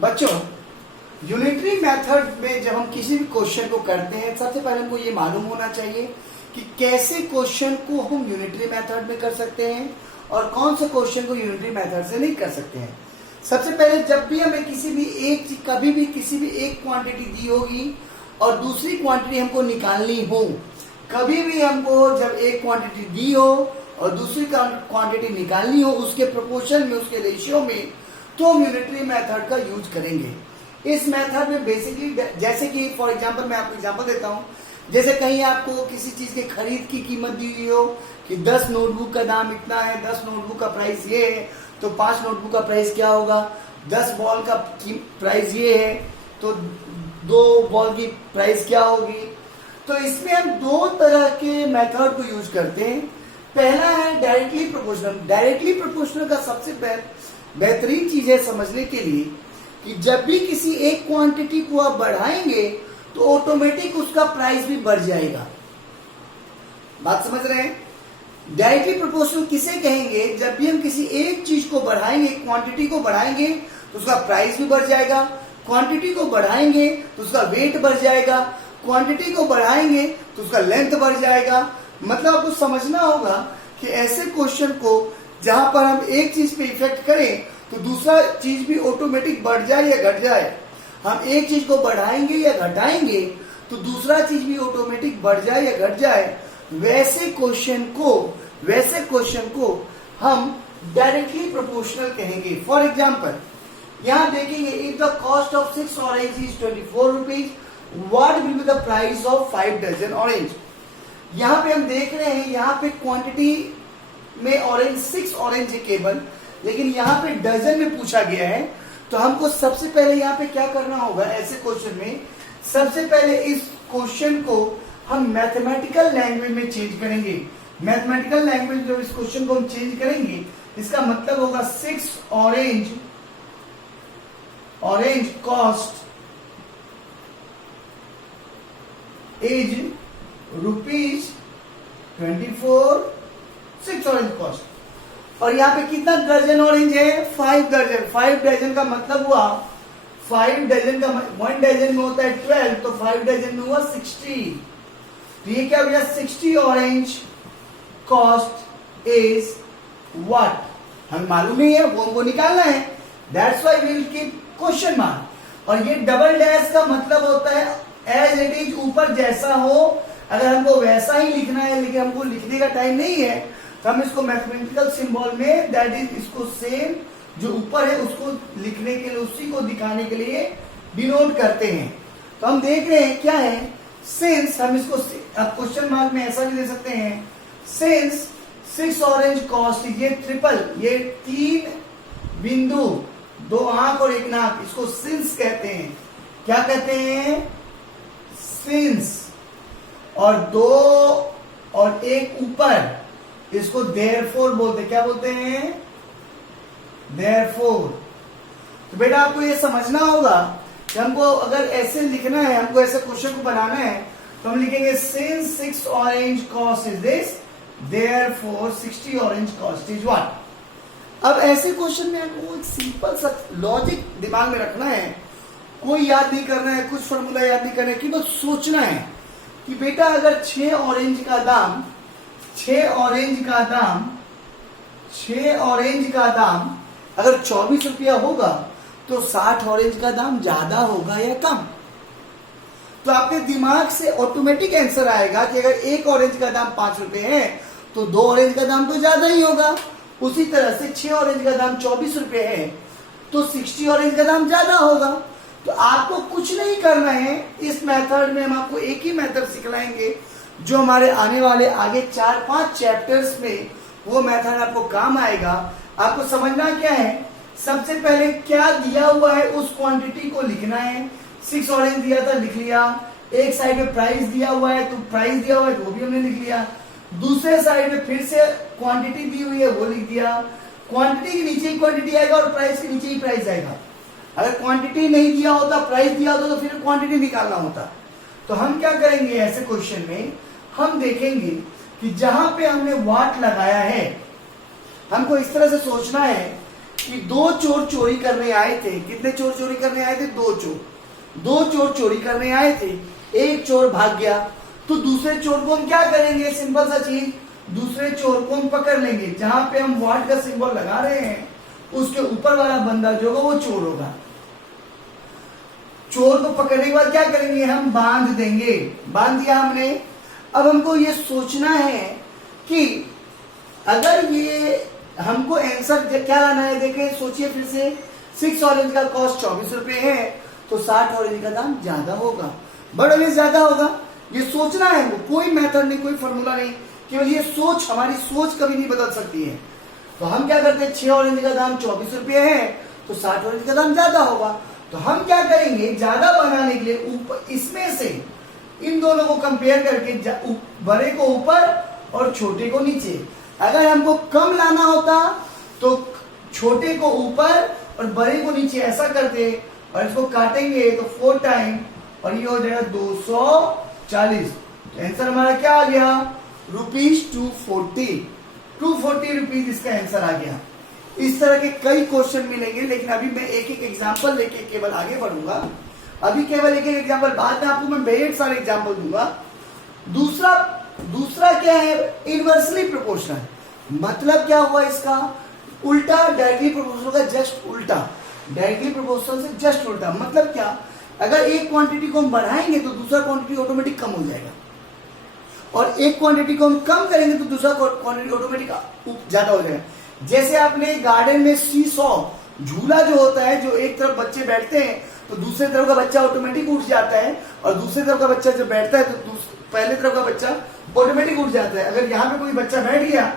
बच्चों, unitary method में जब हम किसी भी क्वेश्चन को करते हैं, सबसे पहले हमको ये मालूम होना चाहिए कि कैसे क्वेश्चन को हम यूनिटरी मेथड में कर सकते हैं और कौन से क्वेश्चन को यूनिटरी मेथड से नहीं कर सकते हैं। सबसे पहले जब भी हमें कभी भी किसी भी एक क्वांटिटी दी होगी और दूसरी क्वांटिटी हमको निकालनी हो, कभी भी हमको जब एक क्वांटिटी दी हो और दूसरी क्वांटिटी निकालनी हो, उसके प्रोपोर्शन में, उसके रेशियो में, तो हम यूनिटरी मेथड का यूज करेंगे। इस मेथड में बेसिकली जैसे कि फॉर एग्जांपल मैं आपको एग्जांपल देता हूं, जैसे कहीं आपको किसी चीज के खरीद की कीमत दी हुई हो कि 10 नोटबुक का दाम इतना है, 10 नोटबुक का प्राइस ये है, तो 5 नोटबुक का प्राइस क्या होगा, 10 बॉल का प्राइस ये है, तो 2 बॉल की प्राइस क्या होगी। तो इसमें हम 2 तरह के मेथड को यूज करते हैं। पहला है डायरेक्टली प्रोपोर्शनल। डायरेक्टली प्रोपोर्शनल का सबसे बेहतरीन चीज है समझने के लिए कि जब भी किसी एक क्वांटिटी को आप बढ़ाएंगे तो ऑटोमेटिक उसका प्राइस भी बढ़ जाएगा। बात समझ रहे हैं? डायरेक्टली प्रोपोर्शनल किसे कहेंगे? जब भी हम किसी एक चीज को बढ़ाएंगे, क्वांटिटी को बढ़ाएंगे तो उसका प्राइस भी बढ़ जाएगा, क्वांटिटी को बढ़ाएंगे तो उसका वेट बढ़ जाएगा, क्वांटिटी को बढ़ाएंगे तो उसका लेंथ बढ़ जाएगा। मतलब आपको समझना होगा कि ऐसे क्वेश्चन को जहां पर हम एक चीज पे इफेक्ट करें तो दूसरा चीज भी ऑटोमेटिक बढ़ जाए या घट जाए, हम एक चीज को बढ़ाएंगे या घटाएंगे तो दूसरा चीज भी ऑटोमेटिक बढ़ जाए या घट जाए, वैसे क्वेश्चन को हम डायरेक्टली प्रोपोर्शनल कहेंगे। फॉर एग्जाम्पल यहां देखेंगे, if the cost of 6 orange is 24 rupees, what will be the price of 5 dozen orange. यहां पे हम देख रहे हैं, यहां पे क्वांटिटी में ऑरेंज 6 ऑरेंज है केवल, लेकिन यहां पे डजन में पूछा गया है। तो हमको सबसे पहले यहां पे क्या करना होगा, ऐसे क्वेश्चन में सबसे पहले इस क्वेश्चन को हम मैथमेटिकल लैंग्वेज में चेंज करेंगे। मैथमेटिकल लैंग्वेज जब इस क्वेश्चन को हम चेंज करेंगे, इसका मतलब होगा 6 orange cost is rupees 24, 6 orange cost. और यहाँ पे कितना दर्जन ऑरेंज है? 5 दर्जन। 5 डजन का मतलब हुआ 5 डजन का 1 डजन में होता है 12, तो 5 डजन में हुआ 60। तो ये क्या हो गया? 60 ऑरेंज कॉस्ट इज व्हाट, हमें मालूम नहीं है, वो हमको निकालना है। That's why we will keep question mark. और ये डबल डैश का मतलब होता है एज इट इज, ऊपर जैसा हो, अगर हमको वैसा ही लिखना है लेकिन हमको लिखने का टाइम नहीं है तो हम इसको मैथमेटिकल सिंबल में, दैट इज, इसको सेम जो ऊपर है उसको लिखने के लिए, उसी को दिखाने के लिए डिनोट करते हैं। तो हम देख रहे हैं क्या है, सिंस, हम इसको क्वेश्चन मार्क में ऐसा भी दे सकते हैं, सिंस 6 ऑरेंज कॉस्ट, ये ट्रिपल, ये 3 बिंदु, 2 आंख और 1 नाक, इसको सिंस कहते हैं। क्या कहते हैं? सिंस। और 2 और 1 ऊपर, इसको देयरफॉर बोलते हैं। क्या बोलते हैं? देयरफॉर। तो बेटा आपको ये समझना होगा कि हमको अगर ऐसे लिखना है, हमको ऐसे क्वेश्चन को बनाना है, तो हम लिखेंगे since 6 orange cost is this, therefore 60 orange cost is what. अब ऐसे क्वेश्चन में हमको एक सिंपल सा लॉजिक दिमाग में रखना है, कोई याद नहीं करना है, कुछ फॉर्मूला याद नहीं करना है, कि बस सोचना है कि बेटा अगर 6 ऑरेंज का दाम अगर 24 रुपया होगा तो 60 ऑरेंज का दाम ज्यादा होगा या कम। तो आपके दिमाग से ऑटोमेटिक आंसर आएगा कि अगर 1 ऑरेंज का दाम 5 रुपए है तो 2 ऑरेंज का दाम तो ज्यादा ही होगा। उसी तरह से 6 ऑरेंज का दाम 24 रुपए है तो 60 ऑरेंज का दाम ज्यादा होगा। तो आपको कुछ नहीं करना है, इस मेथड में हम आपको एक ही मेथड सिखलाएंगे जो हमारे आने वाले आगे 4-5 चैप्टर्स में वो मेथड आपको काम आएगा। आपको समझना क्या है, सबसे पहले क्या दिया हुआ है उस क्वांटिटी को लिखना है। 6 ऑरेंज दिया था, लिख लिया। एक साइड में प्राइस दिया हुआ है तो प्राइस दिया हुआ है तो वो भी हमने लिख लिया। दूसरे साइड में फिर से क्वांटिटी दी हुई है, वो लिख दिया। क्वांटिटी के नीचे ही क्वांटिटी आएगा और प्राइस के नीचे ही प्राइस आएगा। अगर क्वांटिटी नहीं दिया होता, प्राइस दिया होता तो फिर क्वांटिटी निकालना होता। तो हम क्या करेंगे ऐसे क्वेश्चन में, हम देखेंगे कि जहां पे हमने वाट लगाया है, हमको इस तरह से सोचना है कि दो चोर चोरी करने आए थे। कितने चोर चोरी करने आए थे? दो चोर चोरी करने आए थे। एक चोर भाग गया, तो दूसरे चोर को हम क्या करेंगे? सिंपल सा चीज, दूसरे चोर को हम पकड़ लेंगे। जहां पे हम व्हाट का सिंबल लगा रहे हैं उसके ऊपर वाला बंदा जो होगा वो चोर होगा। चोर को पकड़ने के बाद क्या करेंगे? हम बांध देंगे। बांध दिया हमने। अब हमको ये सोचना है कि अगर ये हमको आंसर क्या लाना है। देखें, सोचिए फिर से, 6 ऑरेंज का कॉस्ट 24 रुपए है, तो 60 ऑरेंज का दाम ज्यादा होगा, बड़ा में ज्यादा होगा। ये सोचना है हमको, कोई मेथड नहीं, कोई फॉर्मूला नहीं, केवल ये सोच, हमारी सोच कभी नहीं बदल सकती है। तो हम क्या करते हैं, 6 ऑरेंज का दाम 24 रुपये है, तो 60 ऑरेंज का दाम ज्यादा होगा। तो हम क्या करेंगे, ज्यादा बनाने के लिए ऊपर इसमें से इन दोनों को कंपेयर करके बड़े को ऊपर और छोटे को नीचे। अगर हमको कम लाना होता तो छोटे को ऊपर और बड़े को नीचे ऐसा करते, और इसको काटेंगे तो 4 टाइम, और ये हो जाएगा 240। आंसर हमारा क्या आ गया? ₹240। 240 रुपीज इसका आंसर आ गया। इस तरह के कई क्वेश्चन मिलेंगे, लेकिन अभी मैं एक एक एग्जाम्पल लेके केवल आगे बढ़ूंगा। अभी केवल एक एक एग्जाम्पल, बाद में आपको मैं बहुत सारे एग्जाम्पल दूंगा। दूसरा क्या है? Inversely proportional. मतलब क्या हुआ इसका? उल्टा डायरेक्टली प्रोपोर्शनल का जस्ट उल्टा। डायरेक्टली प्रोपोर्शनल से जस्ट उल्टा मतलब क्या? अगर एक क्वांटिटी को हम बढ़ाएंगे तो दूसरा क्वांटिटी ऑटोमेटिक कम हो जाएगा, और एक क्वांटिटी को हम कम करेंगे तो दूसरा क्वांटिटी ऑटोमेटिक ज्यादा हो जाएगा। जैसे आपने गार्डन में सीसॉ झूला जो होता है, जो एक तरफ बच्चे बैठते हैं तो दूसरे तरफ का बच्चा ऑटोमेटिक उठ जाता है, और दूसरे तरफ का बच्चा जब बैठता है तो पहले तरफ का बच्चा ऑटोमेटिक उठ जाता है। अगर यहाँ पे कोई बच्चा बैठ गया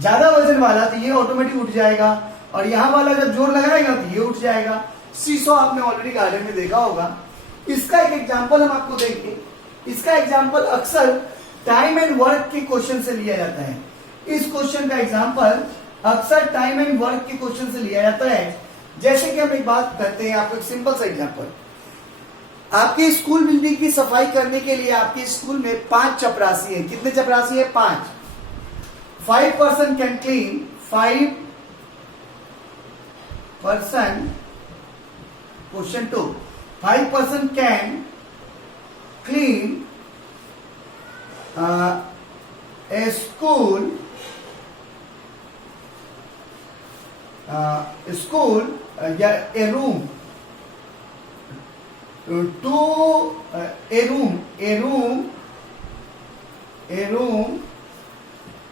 ज्यादा वजन वाला तो ये ऑटोमेटिक उठ जाएगा, और यहाँ वाला जब जोर लगाएगा तो ये उठ जाएगा। सीसॉ आपने ऑलरेडी गार्डन में देखा होगा। इसका एक एग्जाम्पल हम आपको देंगे। इसका एग्जाम्पल अक्सर टाइम एंड वर्क के क्वेश्चन से लिया जाता है। इस क्वेश्चन का एग्जाम्पल अक्सर टाइम एंड वर्क के क्वेश्चन से लिया जाता है। जैसे कि हम एक बात करते हैं, आपको एक सिंपल सा एग्जाम्पल। आपके स्कूल बिल्डिंग की सफाई करने के लिए आपके स्कूल में 5 चपरासी है। कितने चपरासी है? 5। 5 person can clean, 5 person, question 2, 5 person can clean a school या a room to a room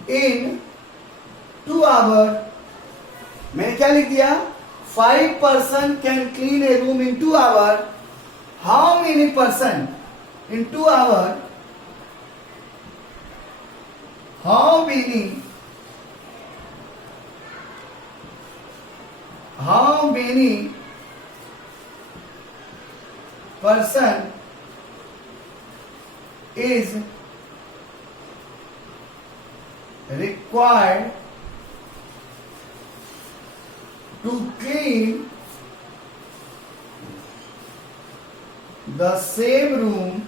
in 2 hours। मैंने क्या लिख दिया? 5 person can clean a room in 2 hours। How many person in 2 hours? How many person is required to clean the same room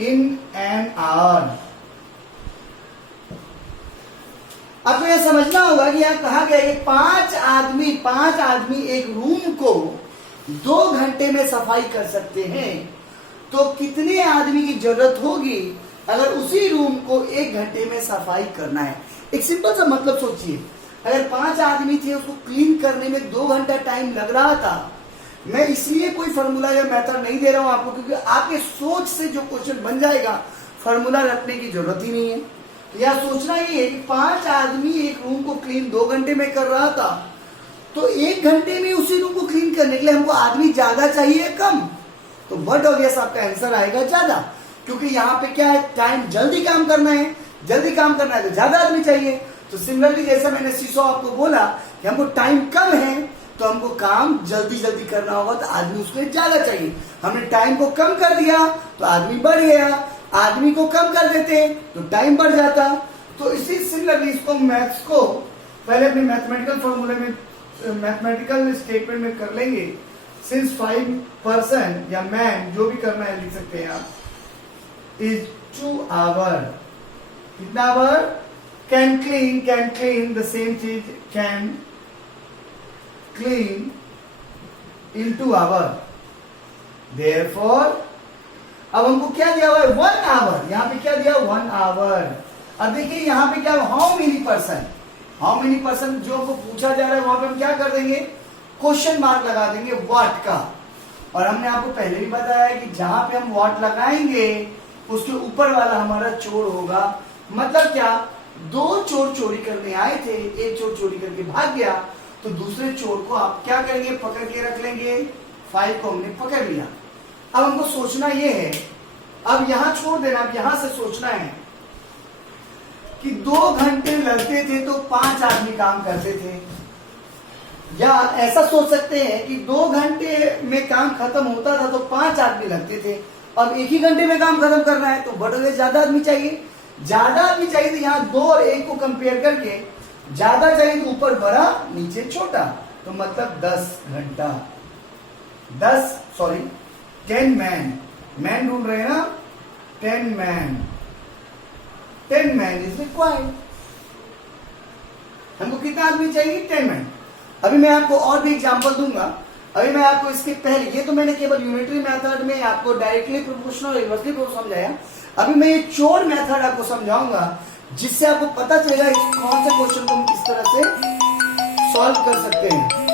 in an hour। आपको यह समझना होगा कि यहां कहा गया है 5 आदमी एक रूम को 2 घंटे में सफाई कर सकते हैं। तो कितने आदमी की जरूरत होगी अगर उसी रूम को 1 घंटे में सफाई करना है? एक सिंपल सा मतलब सोचिए, अगर 5 आदमी थे, उसको क्लीन करने में 2 घंटा टाइम लग रहा था। मैं इसलिए कोई फॉर्मूला या मेथड नहीं दे रहा हूं आपको, क्योंकि आपके सोच से जो क्वेश्चन बन जाएगा फॉर्मूला रखने की जरूरत ही नहीं है। तो यह सोचना ये है कि 5 आदमी एक रूम को क्लीन 2 घंटे में कर रहा था, तो 1 घंटे में उसी रूम को क्लीन करने के लिए हमको आदमी ज्यादा चाहिए कम? तो बट ऑब्वियस आपका आंसर आएगा ज्यादा, क्योंकि यहाँ पे क्या है, टाइम जल्दी काम करना है तो ज्यादा आदमी चाहिए। तो सिमिलरली जैसा मैंने सीसॉ आपको बोला कि हमको टाइम कम है तो हमको काम जल्दी करना होगा, तो आदमी उसके लिए ज्यादा चाहिए। हमने टाइम को कम कर दिया तो आदमी बढ़ गया, आदमी को कम कर देते तो टाइम बढ़ जाता। तो इसी सिमिलरली इसको मैथ्स को पहले अपने मैथमेटिकल फॉर्मूले में, मैथमेटिकल स्टेटमेंट में कर लेंगे। सिंस 5 पर्सन या मैन जो भी करना है लिख सकते हैं आप, इज 2 आवर, कितना hour, can clean the same चीज, can clean in 2 hour, therefore अब हमको क्या दिया हुआ है 1 आवर, यहां पे क्या दिया 1 आवर। अब देखिए यहां पे क्या, हाउ मेनी पर्सन जो हमको पूछा जा रहा है वहां पे हम क्या कर देंगे, क्वेश्चन मार्क लगा देंगे व्हाट का। और हमने आपको पहले भी बताया है कि जहां पे हम व्हाट लगाएंगे उसके ऊपर वाला हमारा चोर होगा। मतलब क्या, 2 चोर चोरी करने आए थे, एक चोर चोरी करके भाग गया, तो दूसरे चोर को आप क्या करेंगे, पकड़ के रख लेंगे। 5 को हमने पकड़ लिया। अब हमको सोचना ये है, अब यहां छोड़ देना, अब यहां से सोचना है कि 2 घंटे लगते थे तो 5 आदमी काम करते थे, या ऐसा सोच सकते हैं कि 2 घंटे में काम खत्म होता था तो 5 आदमी लगते थे, अब 1 ही घंटे में काम खत्म करना है तो बड़े ज्यादा आदमी चाहिए। तो यहाँ 2 और 1 को कंपेयर करके ज्यादा चाहिए तो ऊपर बड़ा नीचे छोटा, तो मतलब 10 घंटा, 10 मैन ढूंढ रहे हैं ना, 10 मैन इज रिक्वायर्ड। हमको कितना आदमी चाहिए, 10 मैन। अभी मैं आपको और भी एग्जांपल दूंगा। अभी मैं आपको इसके पहले, ये तो मैंने केवल यूनिटरी मेथड में आपको डायरेक्टली प्रोपोर्शनल और इनवर्सली प्रोपोर्शनल समझाया। अभी मैं ये चोर मेथड आपको समझाऊंगा, जिससे आपको पता चलेगा कौन से क्वेश्चन को हम किस तरह से सॉल्व कर सकते हैं।